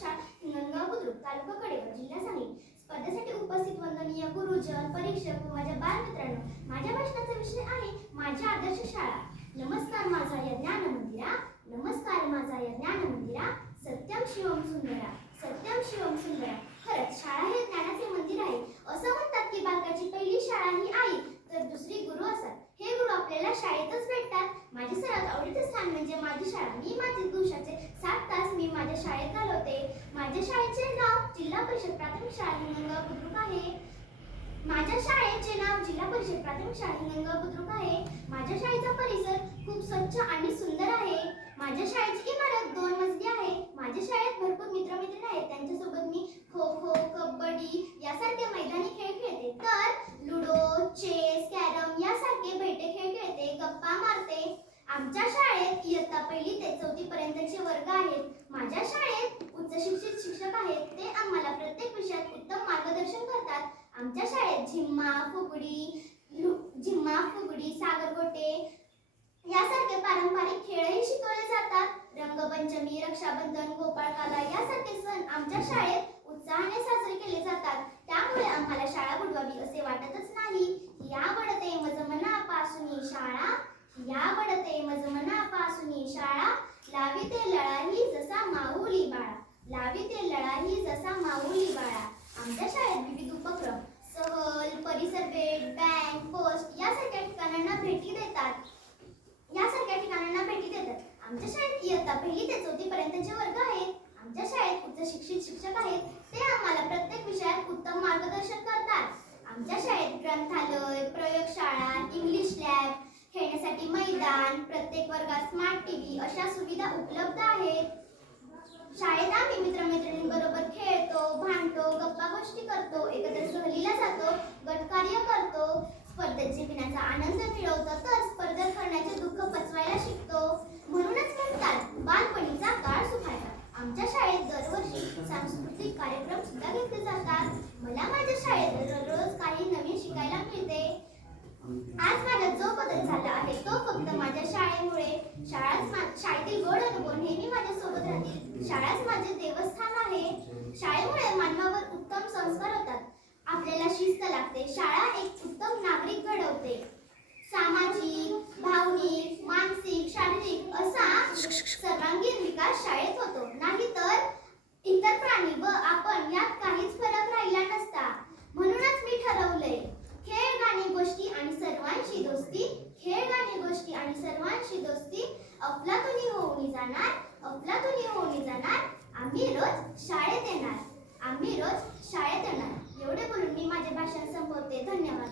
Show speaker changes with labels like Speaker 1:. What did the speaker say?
Speaker 1: शाळा हिंगणगाव बुद्रुक तालुका कडेगाव जिल्हा सांगली. स्पर्धेसाठी उपस्थित वंदनीय गुरुजन परीक्षक व माझ्या बालमित्रांनो माझ्या भाषणाचा विषय आहे माझ्या आदर्श शाळा. नमस्कार माझा या ज्ञान मंदिरा नमस्कार माझा या ज्ञान मंदिरा सत्यम शिवम सुंदरा. सत्यम शिवम सुंदरा. खरंच शाळा हे ज्ञानाचे मंदिर आहे. असं म्हणतात की बालकाची पहिली शाळा ही आई तर दुसरी गुरु असतात. हे गुरु आपल्याला शाळेतच भेटतात. माझे सर्वात आवडीचे स्थान म्हणजे माझी शाळा. मी माझे दिवसाचे सात तास मी माझ्या शाळेत घालवते माझ्या शाळेचे नाव जिल्हा परिषद प्राथमिक शाळा हिंगणगाव बुद्रुक आहे. माझ्या शाळेचे नाव जिल्हा परिषद प्राथमिक शाळा हिंगणगाव बुद्रुक आहे. माझ्या शाळेचा परिसर खूप स्वच्छ आणि सुंदर आहे. माझ्या शाळेची इमारत दोन मजली आहे. माझ्या शाळेत भरपूर मित्रमैत्रिणी आहेत. त्यांच्यासोबत मी खो खो कबड्डी यासारखे मैदानी खेळ खेळते. तर लुडो चेस कॅरम यासारखे बैठे खेळ खेळते गप्पा मारते. आमच्या शाळेत इयत्ता पहिली ते चौथी पर्यंतचे वर्ग आहेत. माझ्या शाळेत उच्च शिक्षित शिक्षक आहेत ते आम्हाला प्रत्येक विषयात उत्तम मार्गदर्शन करतात. आमच्या शाळेत झिम्मा फुगडी झिम्मा फुगडी सागरगोटे यासारखे पारंपरिक खेळही शिकवले जातात. रंगपंचमी रक्षाबंधन गोपाळकाला यासारखे सण आमच्या शाळेत उत्साहाने साजरे केले जातात. त्यामुळे आम्हाला शाळा बुडवावी असे वाटतच नाही. या आवडते मज मनापासून शाळा या आवडते मज मनापासून शाळा. लाविते लळाही जसा माऊली बाळा. लावी लाविते लळाही जसा माऊली बाळा. आमच्या शाळेत विविध उपक्रम सहल परिसर भेट बँक पोस्ट यासारख्या ठिकाणांना भेटी देतात. यासारख्या ठिकाणांना भेटी देतात. आमच्या शाळेत इयत्ता पहिली ते चौथी पर्यंतचे वर्ग आहेत. आमच्या शाळेत उच्च शिक्षित शिक्षक आहेत. ते आम्हाला प्रत्येक विषयात उत्तम मार्गदर्शन करतात. आमच्या शाळेत ग्रंथालय प्रयोगशाळा इंग्लिश लॅब खेळण्यासाठी मैदान प्रत्येक वर्गात स्मार्ट टीव्ही अशा सुविधा उपलब्ध आहेत. शाळेत आम्ही मित्रमैत्रिणींबरोबर खेळतो भांडतो गप्पा गोष्टी करतो एकत्र सहलीला जातो गटकार्य करतो स्पर्धेत जिंकण्याचा आनंद मिळवतो तर स्पर्धेत करण्याचे दुःख पचवायला शिकतो. म्हणूनच म्हणतात बालपणीचा काळ सुखायचा आमच्या शाळेत दरवर्षी सांस्कृतिक कार्यक्रम सुद्धा घेतले जातात. मला माझ्या शाळेत असल्यामुळे शाळाच शाळेतील गोड अनुभव नेहमी माझ्या सोबत राहतील. शाळाच माझे देवस्थान आहे. शाळेमुळे मानवावर उत्तम संस्कार होतात. आपल्याला शिस्त लागते. शाळा एक उत्तम नागरिक घडवते. दोस्ती अफलातुनी होऊन जाणार अफलातुनी होऊन जाणार. आम्ही रोज शाळेत येणार. आम्ही रोज शाळेत येणार. एवढे बोलून मी माझे भाषण संपवते. धन्यवाद.